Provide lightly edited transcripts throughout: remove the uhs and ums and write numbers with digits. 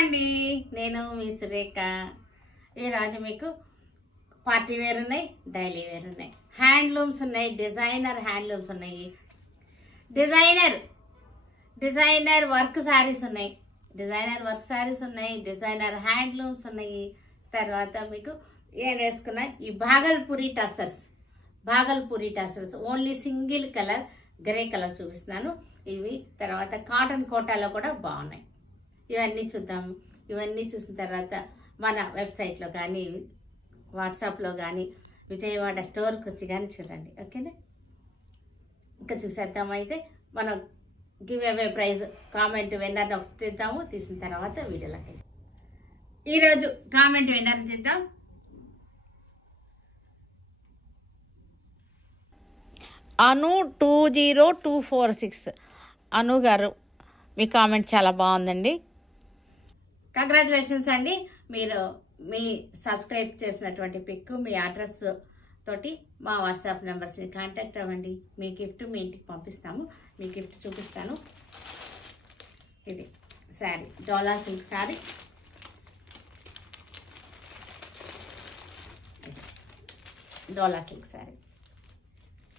అండి, నేను మీ సురేఖ. ఈరోజు మీకు పార్టీ వేర్ ఉన్నాయి, డైలీ వేర్ ఉన్నాయి, హ్యాండ్లూమ్స్ ఉన్నాయి, డిజైనర్ హ్యాండ్లూమ్స్ ఉన్నాయి, డిజైనర్ వర్క్ శారీస్ ఉన్నాయి, డిజైనర్ హ్యాండ్లూమ్స్ ఉన్నాయి. తర్వాత మీకు ఏం వేసుకున్నా ఈ Bhagalpuri tussars only single colour grey colour చూపిస్తున్నాను. ఇవి తర్వాత కాటన్ కోటాలో కూడా బాగున్నాయి. ఇవన్నీ చూద్దాము. ఇవన్నీ చూసిన తర్వాత మన వెబ్సైట్లో కానీ వాట్సాప్లో కానీ విజయవాడ స్టోర్కి వచ్చి కానీ చూడండి. ఓకేనా? ఇంకా చూసేద్దాము. అయితే మనం గివ్ అవే ప్రైజ్ కామెంట్ విన్నర్ని తీద్దాము. తీసిన తర్వాత వీడియోలోకి ఈరోజు కామెంట్ విన్నర్ని తీద్దాం. అను 20246 అను గారు, మీ కామెంట్ చాలా బాగుందండి. కంగ్రాచులేషన్స్ అండి. మీరు మీ సబ్స్క్రైబ్ చేసినటువంటి పిక్ మీ అడ్రస్ తోటి మా వాట్సాప్ నెంబర్స్ని కాంటాక్ట్ అవ్వండి. మీ గిఫ్ట్ మీ ఇంటికి పంపిస్తాము. మీ గిఫ్ట్ చూపిస్తాను. ఇది శారీ, డోలా సిల్క్ శారీ.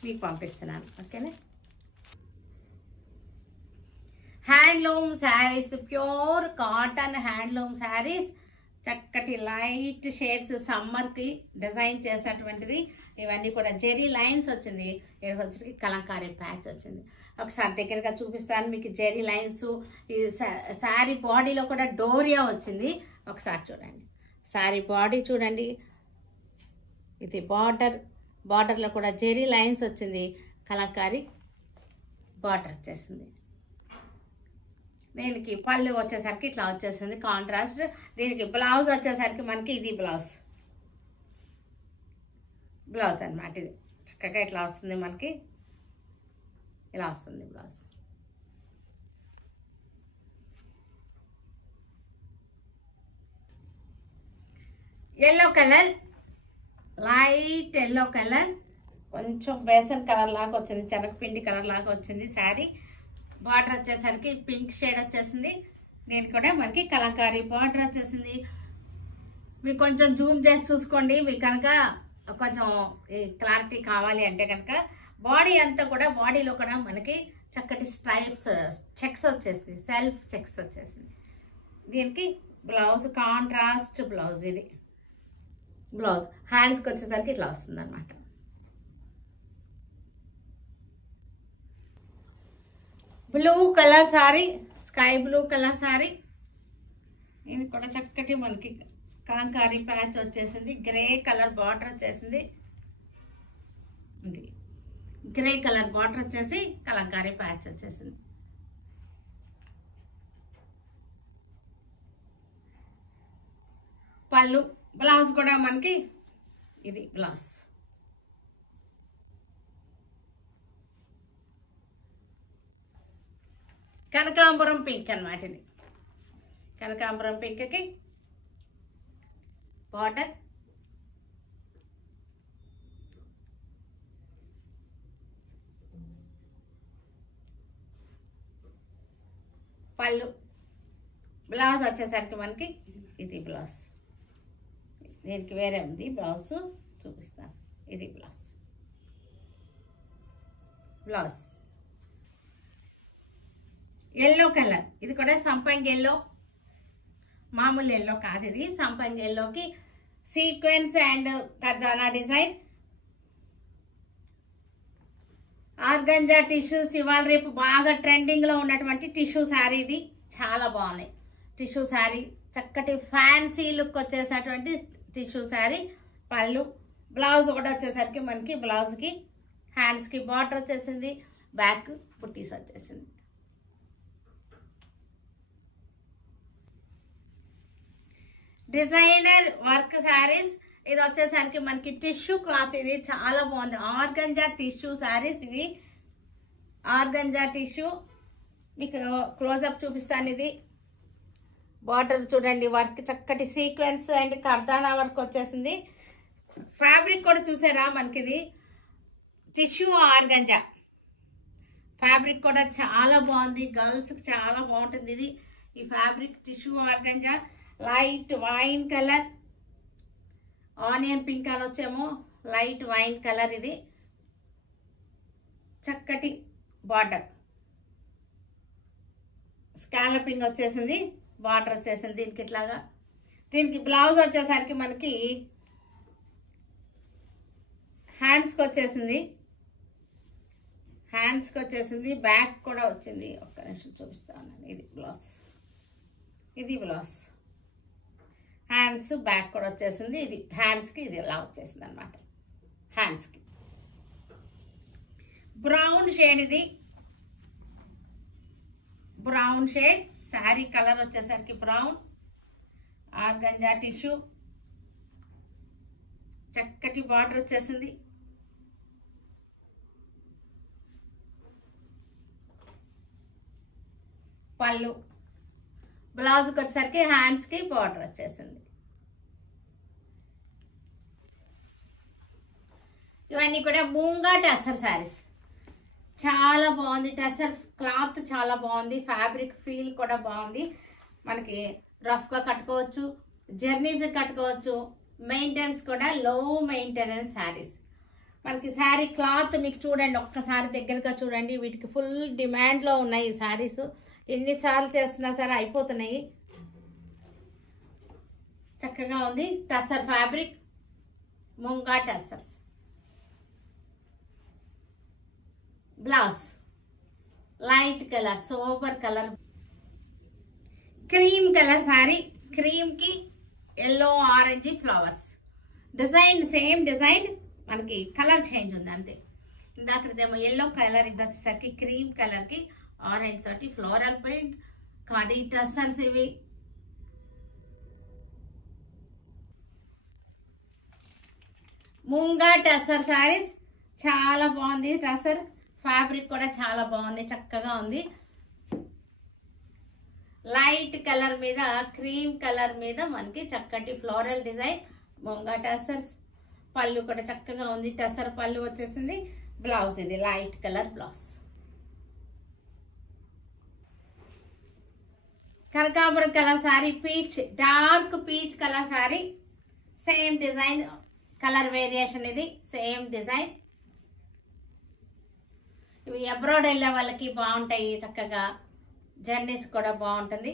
మీకు పంపిస్తున్నాను. ఓకేనా? Handloom saris, pure cotton handloom saris, చక్కటి లైట్ షేడ్స్, సమ్మర్కి డిజైన్ చేసినటువంటిది. ఇవన్నీ కూడా జెరీ లైన్స్ వచ్చింది, వచ్చి కలంకారీ ప్యాచ్ వచ్చింది. ఒకసారి దగ్గరగా చూపిస్తాను మీకు. జెరీ లైన్స్, ఈ శారీ బాడీలో కూడా డోరియా వచ్చింది. ఒకసారి చూడండి, శారీ బాడీ చూడండి. ఇది బార్డర్లో కూడా జెరీ లైన్స్ వచ్చింది, కలంకారీ బార్డర్ వచ్చేసింది. దీనికి పళ్ళు వచ్చేసరికి ఇట్లా వచ్చేసింది కాంట్రాస్ట్. దీనికి బ్లౌజ్ వచ్చేసరికి మనకి ఇది బ్లౌజ్ అన్నమాట. ఇది చక్కగా ఇట్లా వస్తుంది, మనకి ఇలా వస్తుంది blouse. Yellow colour, light yellow colour, కొంచెం బేసన్ కలర్ లాగా వచ్చింది, శనగపిండి కలర్ లాగా వచ్చింది శారీ. బార్డర్ వచ్చేసరికి పింక్ షేడ్ వచ్చేసింది. నేను కూడా మనకి కలంకారీ బార్డర్ వచ్చేసింది. మీకు కొంచెం జూమ్ చేసి చూసుకోండి. మీకు కనుక కొంచెం క్లారిటీ కావాలి అంటే కనుక బాడీ అంతా కూడా, బాడీలో కూడా మనకి చక్కటి స్ట్రైప్స్, చెక్స్ వచ్చేసింది, సెల్ఫ్ చెక్స్ వచ్చేసింది. దీనికి బ్లౌజ్ కాంట్రాస్ట్ బ్లౌజ్. ఇది బ్లౌజ్ హ్యాండ్స్కి వచ్చేసరికి ఇట్లా వస్తుంది అన్నమాట. Blue colour sorry, sky blue colour sorry. ఇది కూడా చక్కటి మనకి కలంకారీ ప్యాచ్ వచ్చేసింది. గ్రే కలర్ బార్డర్ వచ్చేసింది. ఇది గ్రే కలర్ బార్డర్ వచ్చేసి కలంకారీ ప్యాచ్ వచ్చేసింది. పళ్ళు, బ్లౌజ్ కూడా మనకి ఇది బ్లౌజ్. కనకాంబరం పింక్ అన్నమాట. ఇది కనకాంబరం పింక్కి బార్డర్, పళ్ళు, బ్లౌజ్ వచ్చేసరికి మనకి ఇది బ్లౌజ్. దీనికి వేరే ఉంది బ్లౌజ్, చూపిస్తాను. ఇది బ్లౌజ్. ఎల్లో కలర్, ఇది కూడా సంపంగి ఎల్లో, మామూలు ఎల్లో కాదు, ఇది సంపంగి ఎల్లోకి సీక్వెన్స్ అండ్ కర్దానా డిజైన్. ఆర్గంజా టిష్యూస్ ఇవాళ రేపు బాగా ట్రెండింగ్లో ఉన్నటువంటి టిష్యూ శారీ. ఇది చాలా బాగున్నాయి టిష్యూ శారీ, చక్కటి ఫ్యాన్సీ లుక్ వచ్చేసినటువంటి టిష్యూ శారీ. పళ్ళు, బ్లౌజ్ కూడా వచ్చేసరికి మనకి బ్లౌజ్కి హ్యాండ్స్కి బార్డర్ వచ్చేసింది, బ్యాక్ బుట్టీస్ వచ్చేసింది. Designer work saris. ఇది వచ్చేసరికి మనకి టిష్యూ క్లాత్, ఇది చాలా బాగుంది. ఆర్గంజా టిష్యూ శారీస్ ఇవి. ఆర్గంజా టిష్యూ మీకు క్లోజప్ చూపిస్తాను. ఇది బార్డర్ చూడండి, వర్క్ చక్కటి సీక్వెన్స్ అండ్ కర్దానా వర్క్ వచ్చేసింది. ఫ్యాబ్రిక్ కూడా చూసారా మనకి, ఇది టిష్యూ ఆర్గంజా ఫ్యాబ్రిక్ కూడా చాలా బాగుంది. గర్ల్స్కి చాలా బాగుంటుంది. ఇది ఈ fabric tissue organza light wine colour, onion pink అని వచ్చేమో లైట్ వైన్ కలర్. ఇది చక్కటి బార్డర్, స్కాలపింగ్ వచ్చేసింది, బార్డర్ వచ్చేసింది దీనికి ఇట్లాగా. దీనికి బ్లౌజ్ వచ్చేసరికి మనకి హ్యాండ్స్కి వచ్చేసింది, బ్యాక్ కూడా వచ్చింది. ఒక్క నిమిషం చూపిస్తాను. ఇది బ్లౌజ్, హ్యాండ్స్ బ్యాక్ కూడా వచ్చేసింది. ఇది హ్యాండ్స్కి ఇది ఇలా వచ్చేసింది అనమాట. హ్యాండ్స్కి బ్రౌన్ షేడ్, ఇది బ్రౌన్ షేడ్. శారీ కలర్ వచ్చేసరికి బ్రౌన్, ఆర్గంజా టిష్యూ, చక్కటి బార్డర్ వచ్చేసింది. పళ్ళు, బ్లౌజ్కి వచ్చేసరికి హ్యాండ్స్కి బార్డర్ వచ్చేసింది. ఇవన్నీ కూడా మూంగా టసర్ శారీస్. చాలా బాగుంది, టసర్ క్లాత్ చాలా బాగుంది, ఫ్యాబ్రిక్ ఫీల్ కూడా బాగుంది. మనకి రఫ్గా కట్టుకోవచ్చు, జర్నీస్ కట్టుకోవచ్చు. మెయింటెనెన్స్ కూడా లో మెయింటెనెన్స్ శారీస్. మనకి శారీ క్లాత్ మీకు చూడండి, ఒక్కసారి దగ్గరగా చూడండి. వీటికి ఫుల్ డిమాండ్లో ఉన్నాయి ఈ శారీస్. ఎన్నిసార్లు చేస్తున్నా సరే అయిపోతున్నాయి. చక్కగా ఉంది. Tussar fabric, munga tussars. Blouse light colour, sober colour, cream colour sari. క్రీమ్కి yellow orange flowers. Design same design, మనకి కలర్ చేంజ్ ఉంది అంతే. ఇందాకదేమో ఎల్లో కలర్, ఇది వచ్చేసరికి క్రీమ్ కలర్కి ఆరెంజ్ తోటి ఫ్లోరల్ ప్రింట్. ఖాదీ టసర్స్ ఇవి. ముంగా టసర్ శారీస్ చాలా బాగుంది. టసర్ ఫ్యాబ్రిక్ కూడా చాలా బాగుంది, చక్కగా ఉంది. లైట్ కలర్ మీద క్రీమ్ కలర్ మీద మనకి చక్కటి ఫ్లోరల్ డిజైన్, ముంగా టసర్స్. పళ్ళు కూడా చక్కగా ఉంది, టసర్ పళ్ళు వచ్చేసింది. బ్లౌజ్ ఇది లైట్ కలర్ బ్లౌజ్. కనకాంబరం colour sari, peach, dark peach colour sari. Same design, colour variation, ఇది సేమ్ డిజైన్. ఇవి అబ్రాడ్ వెళ్ళే వాళ్ళకి బాగుంటాయి, చక్కగా జర్నీస్ కూడా బాగుంటుంది.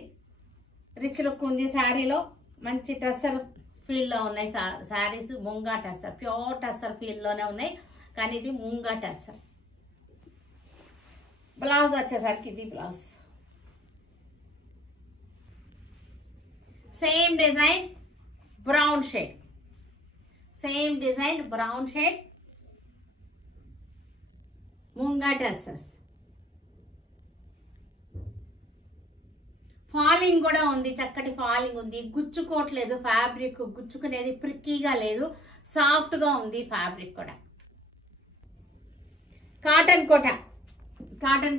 రిచ్ లుక్ ఉంది శారీలో. మంచి టసర్ ఫీల్లో ఉన్నాయి శారీస్. ముంగా టసర్, ప్యూర్ టసర్ ఫీల్లోనే ఉన్నాయి, కానీ ఇది ముంగా టసర్. బ్లౌజ్ వచ్చేసరికి ఇది blouse. Same design, brown shade. Same design, brown shade, munga tussars. Falling కూడా ఉంది, చక్కటి ఫాలింగ్ ఉంది. గుచ్చుకోవట్లేదు ఫ్యాబ్రిక్, గుచ్చుకునేది ప్రిక్కీగా లేదు, సాఫ్ట్గా ఉంది ఫ్యాబ్రిక్ కూడా. కాటన్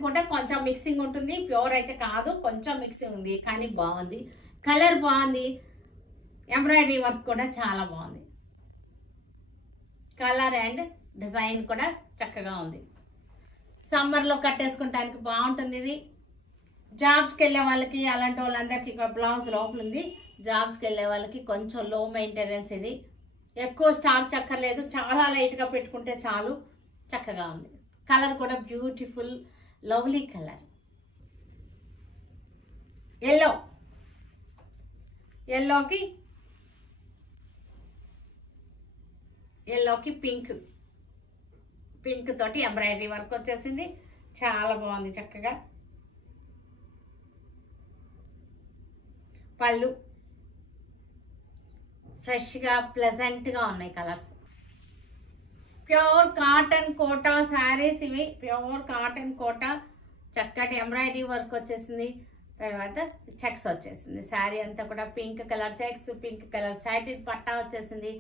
కోట కొంచెం మిక్సింగ్ ఉంటుంది, ప్యూర్ అయితే కాదు, కొంచెం మిక్సింగ్ ఉంది, కానీ బాగుంది. కలర్ బాగుంది, ఎంబ్రాయిడరీ వర్క్ కూడా చాలా బాగుంది. కలర్ అండ్ డిజైన్ కూడా చక్కగా ఉంది. సమ్మర్లో కట్టేసుకుంటానికి బాగుంటుంది ఇది. జాబ్స్కి వెళ్ళే వాళ్ళకి, అలాంటి వాళ్ళందరికీ బ్లౌజ్ లోపల ఉంది. జాబ్స్కి వెళ్ళే వాళ్ళకి కొంచెం లో మెయింటెనెన్స్ ఇది. ఎక్కువ స్టార్చ్ అక్కర్లేదు, చాలా లైట్గా పెట్టుకుంటే చాలు, చక్కగా ఉంది. కలర్ కూడా బ్యూటిఫుల్ లవ్లీ కలర్. ఎల్లోకి పింక్ తోటి ఎంబ్రాయిడరీ వర్క్ వచ్చేసింది, చాలా బాగుంది చక్కగా. పళ్ళు ఫ్రెష్గా ప్లెజెంట్గా ఉన్నాయి colours. Pure cotton Kota saris ఇవి, ప్యూర్ కాటన్ కోటా. చక్కటి ఎంబ్రాయిడరీ వర్క్ వచ్చేసింది, తర్వాత చెక్స్ వచ్చేసింది. శారీ అంతా కూడా pink colour checks, pink colour satin పట్టా వచ్చేసింది.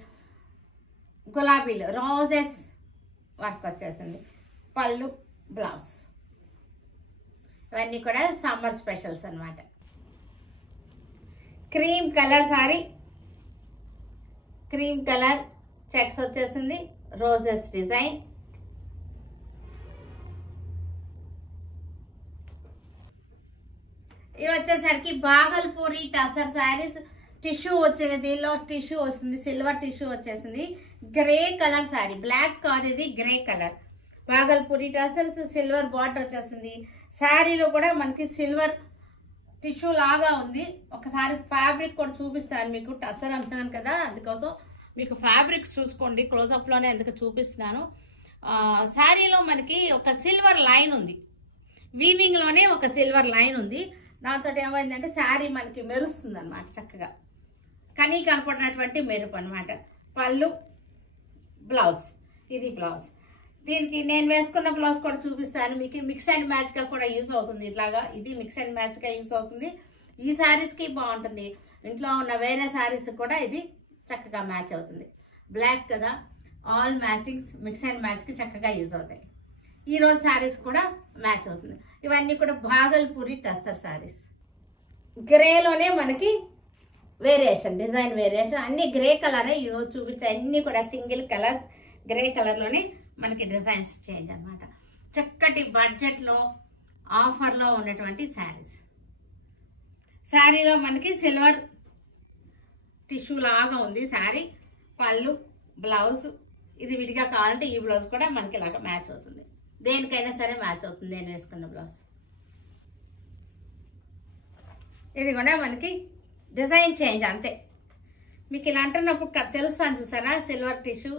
గులాబీలు రోజెస్ వర్క్ వచ్చేసింది. పళ్ళు, బ్లౌజ్. ఇవన్నీ కూడా సమ్మర్ స్పెషల్స్ అన్నమాట. Cream colour sari, cream colour checks వచ్చేసింది, రోజెస్ డిజైన్. ఇవి వచ్చేసరికి బాగల్పూరి టసర్ శారీస్. టిష్యూ వచ్చింది, దీనిలో టిష్యూ వస్తుంది, సిల్వర్ టిష్యూ వచ్చేసింది. గ్రే కలర్ శారీ, బ్లాక్ కాదు ఇది, grey colour. Bhagalpuri tussars, silver border వచ్చేసింది. శారీలో కూడా మనకి సిల్వర్ టిష్యూ లాగా ఉంది. ఒకసారి ఫ్యాబ్రిక్ కూడా చూపిస్తాను మీకు. టసర్ అంటున్నాను కదా, అందుకోసం మీకు ఫ్యాబ్రిక్స్ చూసుకోండి. క్లోజప్లోనే ఎందుకు చూపిస్తున్నాను. శారీలో మనకి ఒక సిల్వర్ లైన్ ఉంది, వీవింగ్లోనే ఒక సిల్వర్ లైన్ ఉంది. దాంతో ఏమైందంటే శారీ మనకి మెరుస్తుంది అనమాట, చక్కగా కనీ కనపడినటువంటి మెరుపు అనమాట. పళ్ళు, బ్లౌజ్, ఇది బ్లౌజ్. దీనికి నేను వేసుకున్న బ్లౌజ్ కూడా చూపిస్తాను మీకు. మిక్స్ అండ్ మ్యాచ్గా కూడా యూజ్ అవుతుంది. ఇట్లాగా ఇది మిక్స్ అండ్ మ్యాచ్గా యూజ్ అవుతుంది. ఈ శారీస్కి బాగుంటుంది. ఇంట్లో ఉన్న వేరే శారీస్ కూడా ఇది చక్కగా మ్యాచ్ అవుతుంది. బ్లాక్ కదా, ఆల్ మ్యాచింగ్స్ మిక్స్ అండ్ మ్యాచ్కి చక్కగా యూజ్ అవుతాయి. ఈరోజు శారీస్ కూడా మ్యాచ్ అవుతుంది. ఇవన్నీ కూడా బాగల్పూరి టస్సర్ శారీస్. గ్రేలోనే మనకి వేరియేషన్, డిజైన్ వేరియేషన్ అన్ని గ్రే కలరే. ఈరోజు చూపించే అన్ని కూడా సింగిల్ కలర్స్, గ్రే కలర్లోనే మనకి డిజైన్స్ చేంజ్ అనమాట. చక్కటి బడ్జెట్లో ఆఫర్లో ఉన్నటువంటి శారీస్. శారీలో మనకి సిల్వర్ టిష్యూ లాగా ఉంది శారీ. పళ్ళు, బ్లౌజ్, ఇది విడిగా కావాలంటే ఈ బ్లౌజ్ కూడా మనకి ఇలాగా మ్యాచ్ అవుతుంది. దేనికైనా సరే మ్యాచ్ అవుతుంది నేను వేసుకున్న బ్లౌజ్. ఇది కూడా మనకి డిజైన్ చేంజ్ అంతే. మీకు ఇలా అంటున్నప్పుడు తెలుస్తాను చూసారా, సిల్వర్ టిష్యూ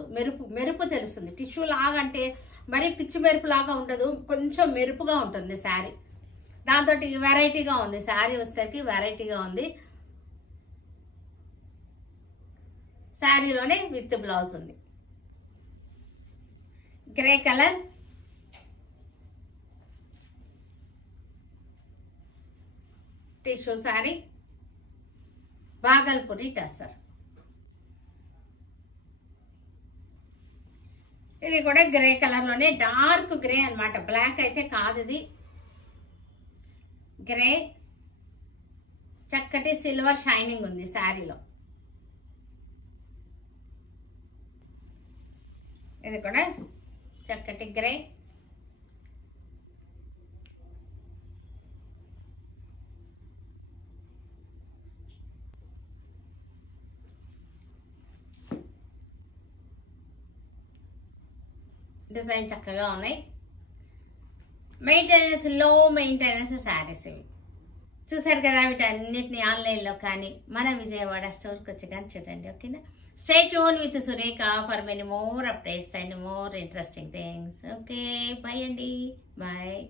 మెరుపు తెలుస్తుంది. టిష్యూ లాగా అంటే మరీ పిచ్చి మెరుపు లాగా ఉండదు, కొంచెం మెరుపుగా ఉంటుంది శారీ. దాంతో వెరైటీగా ఉంది శారీ, వచ్చేసరికి వెరైటీగా ఉంది. శారీలోనే విత్ బ్లౌజ్ ఉంది. Grey colour, tissue sari, Bhagalpuri tussar. ఇది కూడా గ్రే కలర్లోనే, డార్క్ గ్రే అనమాట, బ్లాక్ అయితే కాదు ఇది. గ్రే, చక్కటి సిల్వర్ షైనింగ్ ఉంది శారీలో. ఇది కూడా చక్కటి గ్రే. డిజైన్ చక్కగా ఉన్నాయి. మెయింటెనెన్స్, లో మెయింటెనెన్స్ శారీస్ ఇవి. చూసారు కదా, వీటన్నిటిని ఆన్లైన్లో కానీ మన విజయవాడ స్టోర్కి వచ్చి కానీ చూడండి. ఓకేనా? Stay tuned with Surekha for many more updates and more interesting things. Okay, bye Andy. Bye.